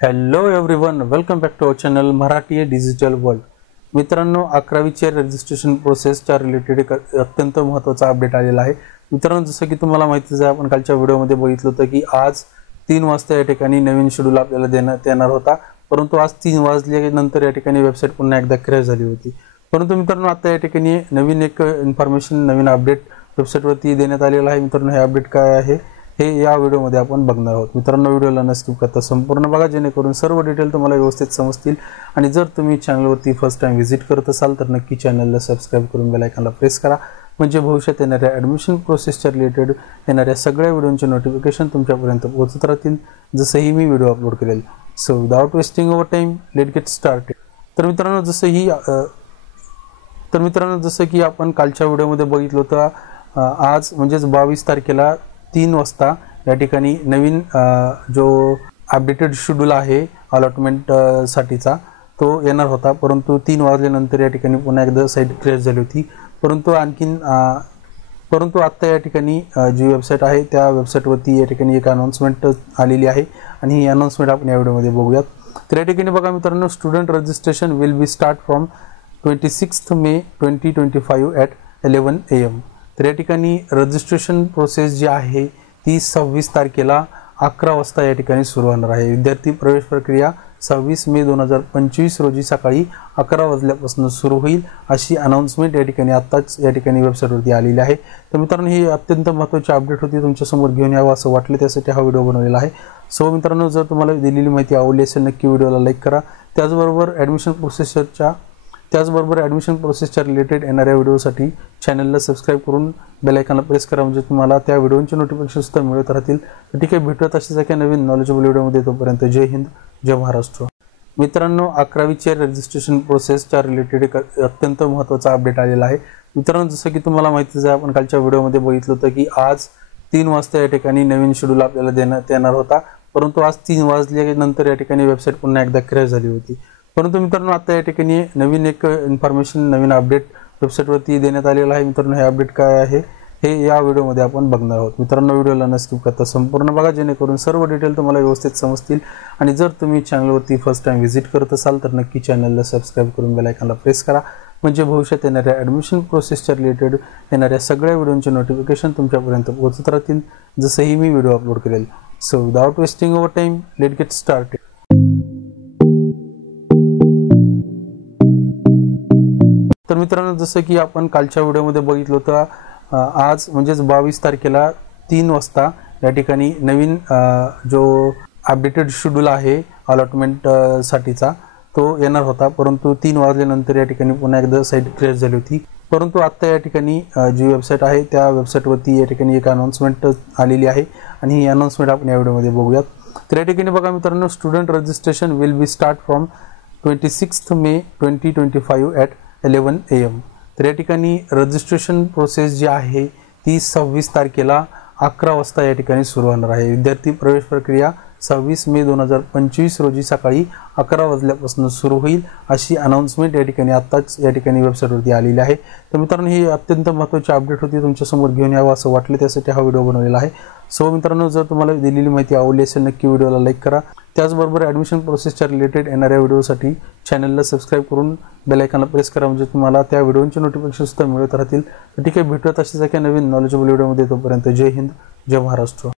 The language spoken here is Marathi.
Hello everyone, welcome back to our channel Marathi digital world. मित्रांनो, 11वीच्या रजिस्ट्रेशन प्रोसेसच्या रिलेटेड एक अत्यंत महत्त्वाचा अपडेट आलेला आहे. मित्रांनो, जसं की तुम्हाला माहितीच आहे, आपण कालच्या व्हिडिओमध्ये बघितलं होतं की आज 3 वाजता या ठिकाणी नवीन शेड्यूल आपल्याला देण्यात येणार होता. परंतु आज 3 वाजल्यानंतर या ठिकाणी वेबसाईट पुन्हा एकदा क्रॅश झाली होती. परंतु मित्रांनो, आता या ठिकाणी नवीन एक इन्फॉर्मेशन, नवीन अपडेट वेबसाईटवरती देण्यात आलेला आहे. मित्रांनो, हे अपडेट काय आहे हे या व्हिडिओमध्ये आपण बघणार आहोत. मित्रांनो, व्हिडिओला न स्किप करता संपूर्ण बघा, जेणेकरून सर्व डिटेल तुम्हाला व्यवस्थित समजतील. आणि जर तुम्ही चॅनलवरती फर्स्ट टाइम व्हिजिट करत असाल तर नक्की चॅनलला सबस्क्राईब करून बेल आयकॉनला प्रेस करा, म्हणजे भविष्यात येणाऱ्या ॲडमिशन प्रोसेसच्या रिलेटेड येणाऱ्या सगळ्या व्हिडिओचे नोटिफिकेशन तुमच्यापर्यंत पोहोचत राहतील, जसंही मी व्हिडिओ अपलोड करेल. So without wasting over time, let get started. तर मित्रांनो, जसं की आपण कालच्या व्हिडिओमध्ये बघितलं होतं, आज म्हणजेच 22 तारखेला 3 वाजता या ठिकाणी नवीन जो अपडेटेड शेड्यूल आहे अलॉटमेंट साठीचा तो येणार होता. परंतु 3 वाजल्यानंतर या ठिकाणी पुन्हा एकदा साईट क्रॅश झाली होती. परंतु आत्ता या ठिकाणी जी वेबसाईट आहे त्या वेबसाईटवरती या ठिकाणी एक अनाउन्समेंट आलेली आहे आणि ही अनाउन्समेंट आपण या व्हिडिओमध्ये बघूयात. तर या ठिकाणी बघा मित्रांनो, student registration will be start from 26 may 2025 at 11 AM. तर या ठिकाणी रजिस्ट्रेशन प्रोसेस जी आहे ती 26 तारखेला 11 वाजता या ठिकाणी सुरू होणार आहे. विद्यार्थी प्रवेश प्रक्रिया 26 मे 2025 रोजी सकाळी 11 वाजल्यापासून सुरू होईल, अशी अनाउन्समेंट या ठिकाणी आत्ताच या ठिकाणी वेबसाईटवरती आलेली आहे. तर मित्रांनो, ही अत्यंत महत्त्वाची अपडेट होती, तुमच्यासमोर घेऊन यावं असं वाटलं, त्यासाठी हा व्हिडिओ बनवलेला आहे. सो मित्रांनो, जर तुम्हाला दिलेली माहिती आवडली असेल नक्की व्हिडिओला लाईक करा. त्याचबरोबर ॲडमिशन प्रोसेसच्या रिलेटेड येणाऱ्या व्हिडिओसाठी चॅनलला सबस्क्राईब करून बेल आयकॉनला प्रेस करा, म्हणजे तुम्हाला त्या व्हिडिओचे नोटिफिकेशन सुद्धा मिळत राहतील. तर ठीक आहे, भेटूयात अशाच एका नवीन नॉलेजेबल व्हिडिओमध्ये. तोपर्यंत जय हिंद, जय महाराष्ट्र. मित्रांनो, 11वीच्या रजिस्ट्रेशन प्रोसेसच्या रिलेटेड एक अत्यंत महत्त्वाचा अपडेट आलेला आहे. मित्रांनो, जसं की तुम्हाला माहितीच आहे, आपण कालच्या व्हिडिओमध्ये बघितलं होतं की आज 3 वाजता या ठिकाणी नवीन शेड्यूल आपल्याला देण्यात येणार होता. परंतु आज 3 वाजल्यानंतर या ठिकाणी वेबसाईट पुन्हा एकदा क्रॅश झाली होती. परंतु मित्रांनो, आता या ठिकाणी नवीन एक इन्फॉर्मेशन, नवीन अपडेट वेबसाईटवरती देण्यात आलेलं आहे. मित्रांनो, हे अपडेट काय आहे हे या व्हिडिओमध्ये आपण बघणार आहोत. मित्रांनो, व्हिडिओला न स्किप करता संपूर्ण बघा, जेणेकरून सर्व डिटेल तुम्हाला व्यवस्थित समजतील. आणि जर तुम्ही चॅनलवरती फर्स्ट टाइम व्हिजिट करत असाल तर नक्की चॅनलला सबस्क्राईब करून बेल आयकॉनला प्रेस करा, म्हणजे भविष्यात येणाऱ्या ॲडमिशन प्रोसेसच्या रिलेटेड येणाऱ्या सगळ्या व्हिडिओचे नोटिफिकेशन तुमच्यापर्यंत पोहोचत राहतील, जसंही मी व्हिडिओ अपलोड करेल. So without wasting over time, let get started. तर मित्रांनो, जसं की आपण कालच्या व्हिडिओमध्ये बघितलं होतं, आज म्हणजेच 22 तारखेला 3 वाजता या ठिकाणी नवीन जो अपडेटेड शेड्यूल आहे अलॉटमेंट साठीचा तो येणार होता. परंतु 3 वाजल्यानंतर या ठिकाणी पुन्हा एकदा साईट क्रॅश झाली होती. परंतु आत्ता या ठिकाणी जी वेबसाईट आहे त्या वेबसाईटवरती या ठिकाणी एक अनाउन्समेंट आलेली आहे आणि ही अनाउन्समेंट आपण या व्हिडिओमध्ये बघूयात. तर या ठिकाणी बघा मित्रांनो, student registration will be start from 26 may 2025 at 11 AM. तर या ठिकाणी रजिस्ट्रेशन प्रोसेस जी आहे ती 26 तारखेला 11 वाजता या ठिकाणी सुरू होणार आहे. विद्यार्थी प्रवेश प्रक्रिया 26 मे 2025 रोजी सकाळी 11 वाजल्यापासून सुरू होईल, अशी अनाउन्समेंट या ठिकाणी आत्ताच या ठिकाणी वेबसाईटवरती आलेली आहे. तर मित्रांनो, ही अत्यंत महत्त्वाची अपडेट होती, तुमच्यासमोर घेऊन यावं असं वाटलं, त्यासाठी हा व्हिडिओ बनवलेला आहे. सो मित्रांनो, जर तुम्हाला दिलेली माहिती आवडली असेल नक्की व्हिडिओला लाईक करा. त्याचबरोबर ॲडमिशन प्रोसेसच्या रिलेटेड येणाऱ्या व्हिडिओसाठी चॅनलला सबस्क्राईब करून बेल आयकॉनला प्रेस करा, म्हणजे तुम्हाला त्या व्हिडिओचे नोटिफिकेशन सुद्धा मिळत राहतील. तर ठीक आहे, भेटूयात अशाच एका नवीन नॉलेजेबल व्हिडिओमध्ये. तोपर्यंत जय हिंद, जय महाराष्ट्र.